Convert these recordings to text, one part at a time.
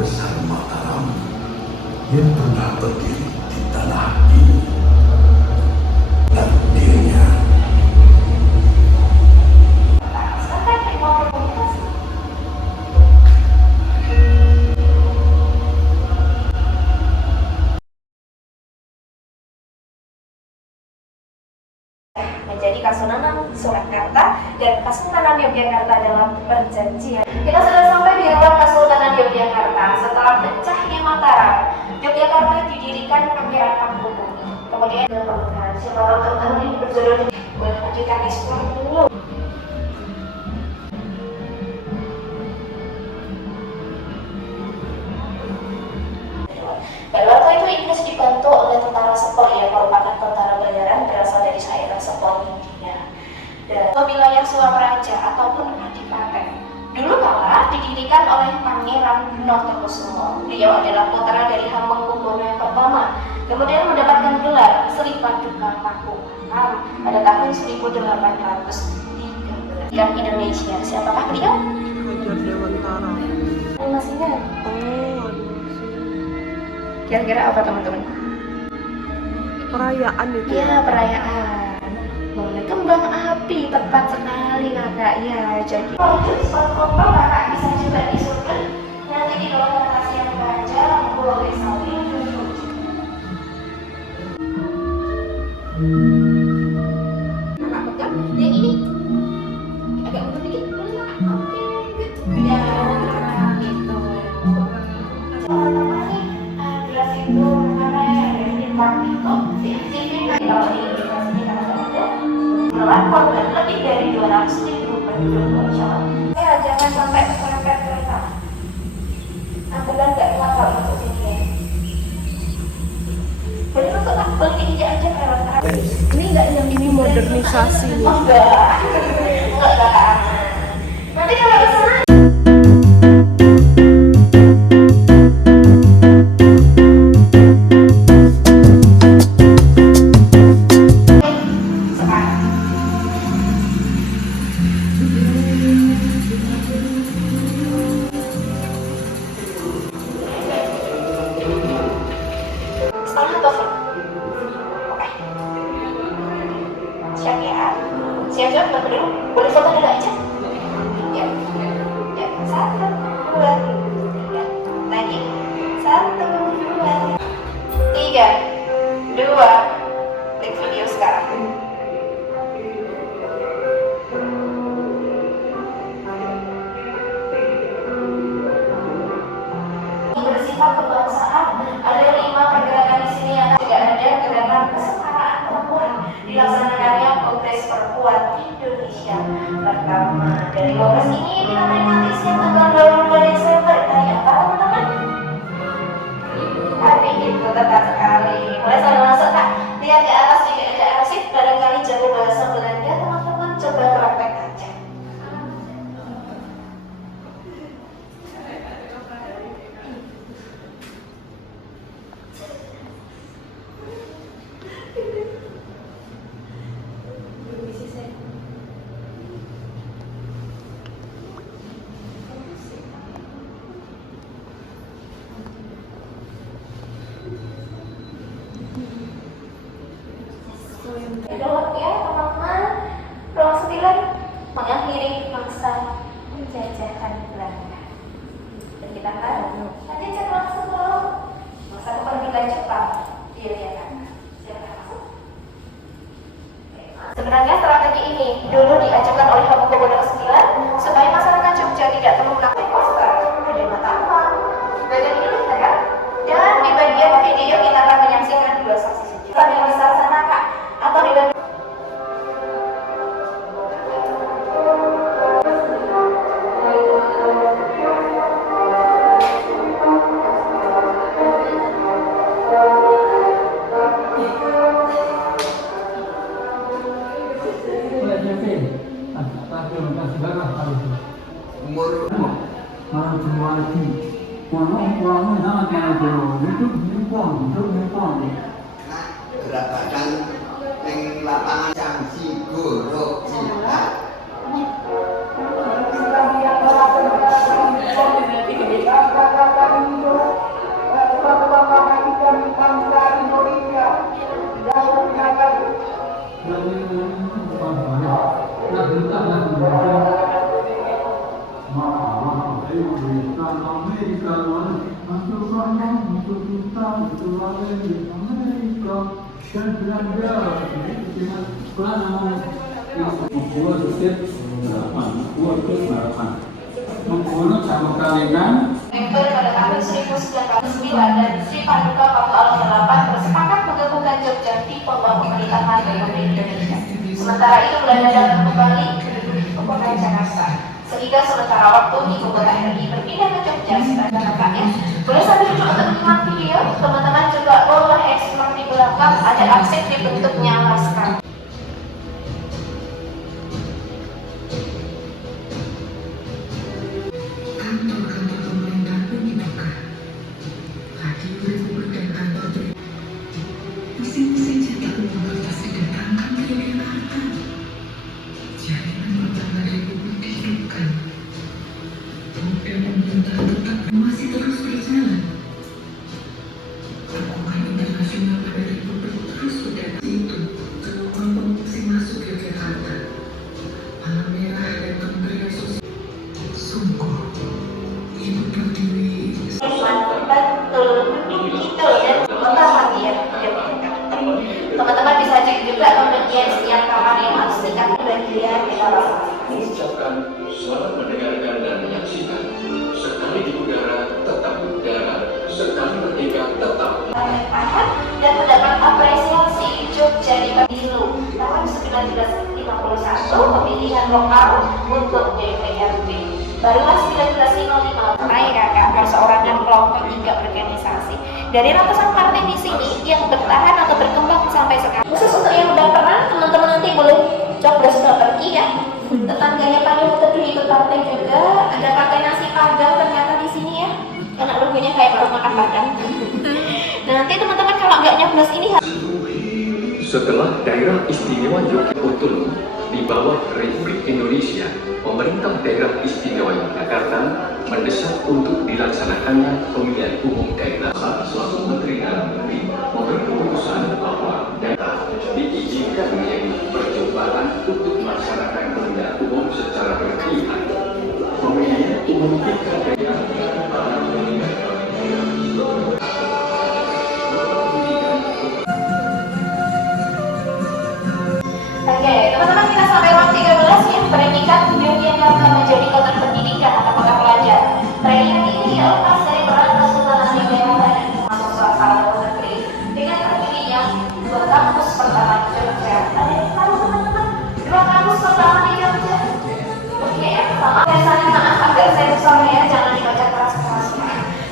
besar Mataram yang pernah berdiri di tanah ini. Takdirnya menjadi Kasunanan Surakarta dan Kasunanan Yogyakarta dalam perjanjian. Kita sudah sampai di ruang Kasunanan Yogyakarta. Setelah pecahnya Mataram, Yogyakarta didirikan Pangeran Pakubumi. Kemudian dilakukan siapa tahu teman-teman ini berjodoh dengan boleh lanjutkan explore dulu. Pada waktu itu Inggris dibantu oleh tentara Sepol yang merupakan tentara bayaran berasal dari daerah Sepol India dan wilayah Suamraja ataupun Kadipaten. Dulu kala didirikan oleh Pangeran Notokusumo. Beliau adalah putra dari Hamengkubuwono yang pertama. Kemudian mendapatkan gelar Sri Paduka Pakualam pada tahun 1813 di Indonesia. Siapakah beliau? Hajar Dewantara. Masih ingat? Oh, Kira-kira apa teman-teman? perayaan itu. Ya, perayaan. Boleh kembang api, tepat sekali kakak. Ya, jadi spot foto kakak bisa juga disusun nanti di lokasi yang baca boleh saling duduk. Kakak pegang yang ini agak mundur dikit, boleh kakak? Oke, good. Ya, gitu. Teman-teman nih, gelas itu kemarin diaktifin kalau di aplikasinya kakak ada melapor dan lebih dari 200.000 penduduk Indonesia. Ya, jangan sampai keserempet kereta. Ambulan nggak kuat kalau masuk sini ya. Boleh masuk kak, boleh diinjak aja lewat kereta. Ini enggak yang ini modernisasi nih. Oh enggak, enggak kak. Nanti kalau ke sana siap ya, siap foto dulu, boleh foto dulu aja ya, ya, 1, 2, 3 lagi, 1, 2, 3, 2 klik video sekarang. Bersifat kebangsaan, ada 5 pergerakan di sini yang juga ada gerakan kesetaraan perempuan dilaksanakannya Kongres Perempuan Indonesia pertama. Dari kongres ini kita peringati setiap tanggal 22 Desember. Hari apa teman-teman? Hari itu tepat sekali. Mulai sampai masuk kak, lihat ke atas juga ada arsip. Barangkali jago bahasa Belanda teman-teman, coba praktek aja. Adalah ya teman-teman, ruang 9 mengakhiri masa penjajahan Belanda. Dan kita harap nanti cek langsung ke masa kepemimpinan Jepang di Yogyakarta. Silakan masuk. Sebenarnya strategi ini dulu diajukan oleh Hamengkubuwono IX supaya masyarakat Jogja tidak perlu melakukan poster, ada mataram, bagian ini ya. Dan di bagian video kita akan menyaksikan 2 saksi sejarah yang besar sana kak, atau di bagian umur berat badan ning lapangan Cangsi Goro Cilat. dan belanja dengan kelas nama gua setiap gua terus harapan membunuh sama kalian Member pada tahun 1909 dan Sri Paduka Paku Alam 8 bersepakat menggabungkan Jogja di bawah pemerintahan Republik Indonesia. Sementara itu Belanda dapat kembali ke kota Jakarta. Sehingga sementara waktu ibu kota RI berpindah ke Jogja sebagai tempatnya. Boleh sambil duduk untuk menyimak video. Teman-teman juga boleh eksplor di belakang ada arsip dibentuknya laskar. Teman-teman bisa cek juga pembagian setiap kamar yang harus dikasih bagian di dalam. Mengucapkan selamat mendengarkan dan menyaksikan. Sekali di udara, tetap di udara. Sekali ketika, tetap. Dan mendapat apresiasi Jogja di pemilu tahun 1951 pemilihan lokal untuk DPRD. Barulah 1955 naik kakak perseorangan kelompok hingga organisasi. Dari ratusan partai di sini yang bertahan atau berkembang sampai sekarang. Khusus untuk yang udah pernah, teman-teman nanti boleh coblos ke pergi ya. Tetangganya Pak Yono tadi ikut partai juga. Ada partai nasi Padang ternyata di sini ya. Enak logonya kayak warung makan Padang. Dan nanti teman-teman kalau nggak nyoblos ini Setelah daerah istimewa Yogyakarta otonom di bawah Republik Indonesia, pemerintah daerah istimewa Yogyakarta mendesak untuk dilaksanakannya pemilihan umum daerah. Selaku Menteri Dalam Negeri memberi keputusan bahwa daerah diizinkan menjadi percobaan untuk melaksanakan pemilihan umum secara berpihak. Pemilihan umum tingkat daerah Oke, teman-teman kita sampai ruang 13 yang predikat Yogyakarta menjadi kota pendidikan atau kota pelajar. Predikat ini lepas dari peran Kesultanan Yogyakarta dan masuk salah satu negeri dengan terdirinya dua kampus pertama di Jogja. Ada yang tahu teman-teman? Dua kampus pertama di Jogja. Oke, yang pertama biasanya maaf agak sensor ya, jangan dibaca keras-keras.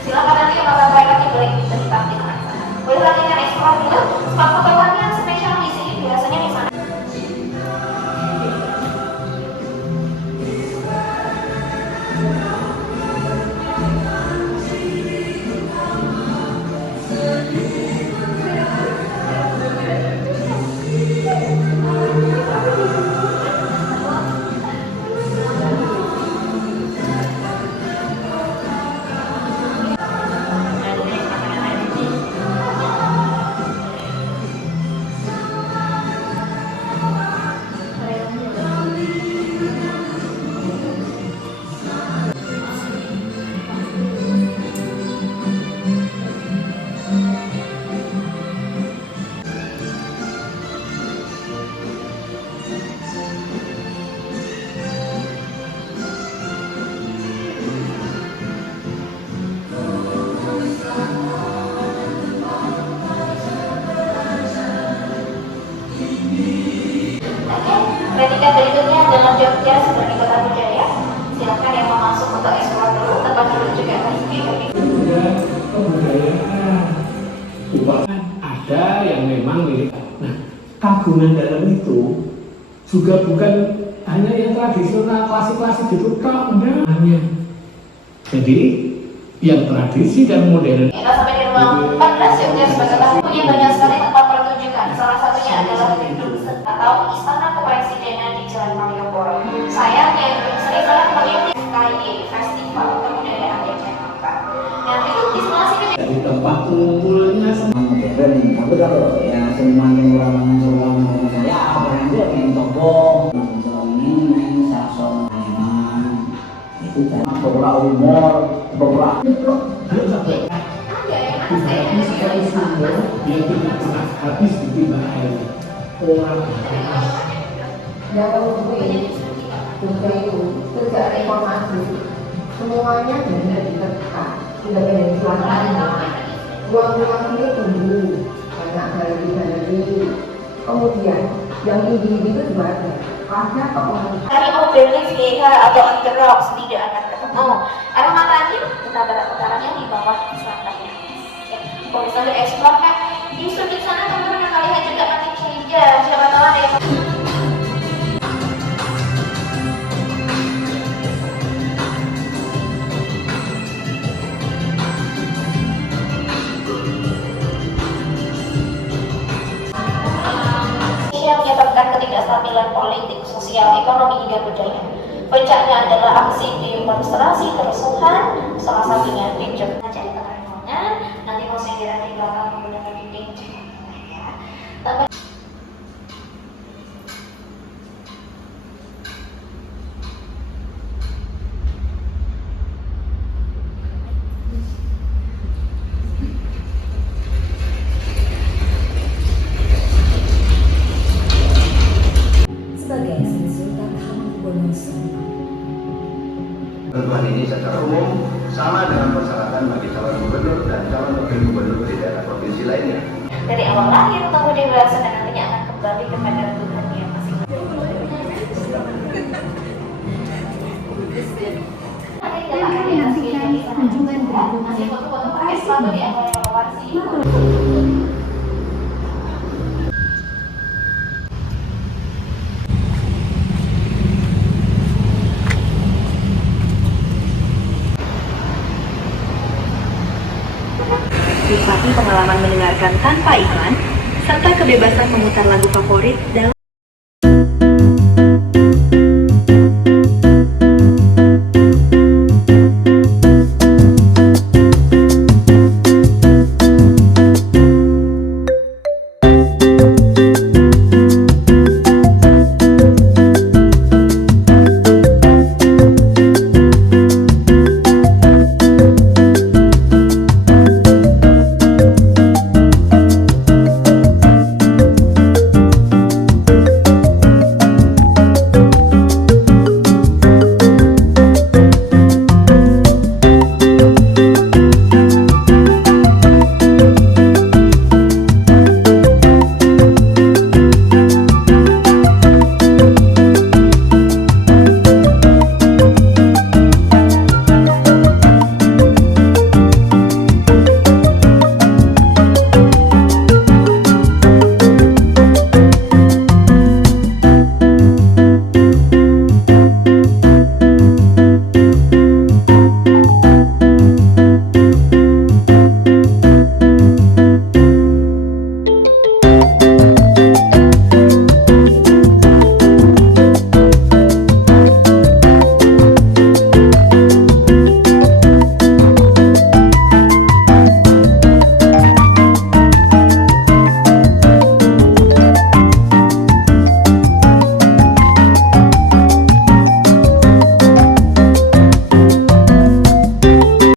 Silakan nanti yang bakal predikat boleh ditampilkan. Boleh lagi kan eksplor dulu. Spot fotografi yang spesial di sini biasanya di sana. Predikat berikutnya adalah Jogja sebagai kota budaya. Silakan yang mau masuk untuk eksplor dulu, tempat dulu juga ada yang memang milik. Nah, kagungan dalam itu juga bukan hanya yang tradisional klasik-klasik gitu, enggak. Jadi yang tradisi dan modern. Kita sampai di ruang 14 Jogja sebagai kota punya banyak sekali tempat pertunjukan. Salah satunya adalah gedung atau Istana Kepresidenan di Jalan Malioboro. Sayangnya sering salah mengikuti KY Festival Kebudayaan Yogyakarta. Yang itu di sebelah sini Dari tempat kumpulnya modern, tapi kalau ya seniman yang orang saya apa yang dia main topong, ini sakson, itu kan beberapa umur, beberapa ada yang mana saya dia tidak pernah habis ditimba air. Orang Dalam buku juga itu sejak reformasi semuanya sudah ditekan, sudah menjadi suasana. Ruang-ruang ini tumbuh, banyak galeri-galeri. Kemudian yang individu itu juga ada kepentingan. Dari Oberlin GH atau on the rocks tidak akan ketemu. Arah matanya kita barat utaranya di bawah selatannya. Ya, kalau misalnya eksplor kan di sudut sana teman-teman akan lihat juga nanti saja. Siapa tahu ada yang menyebabkan ketidakstabilan politik, sosial, ekonomi hingga budaya. Puncaknya adalah aksi demonstrasi kerusuhan, salah satunya di Jogja. Jadi teman-teman, nanti mau sindiran di belakang menggunakan dinding ya. Sebagai Sri Sultan Hamengkubuwono X. Ketentuan ini secara umum sama dengan persyaratan bagi calon gubernur dan calon wakil gubernur di daerah provinsi lainnya. Dari awal lahir tunggu dewasa dan nantinya akan kembali kepada Tuhannya masing-masing. Nantikan kunjungan berikutnya. Masih foto-foto pakai sepatu di awal evaluasi. Nikmati pengalaman mendengarkan tanpa iklan, serta kebebasan memutar lagu favorit dalam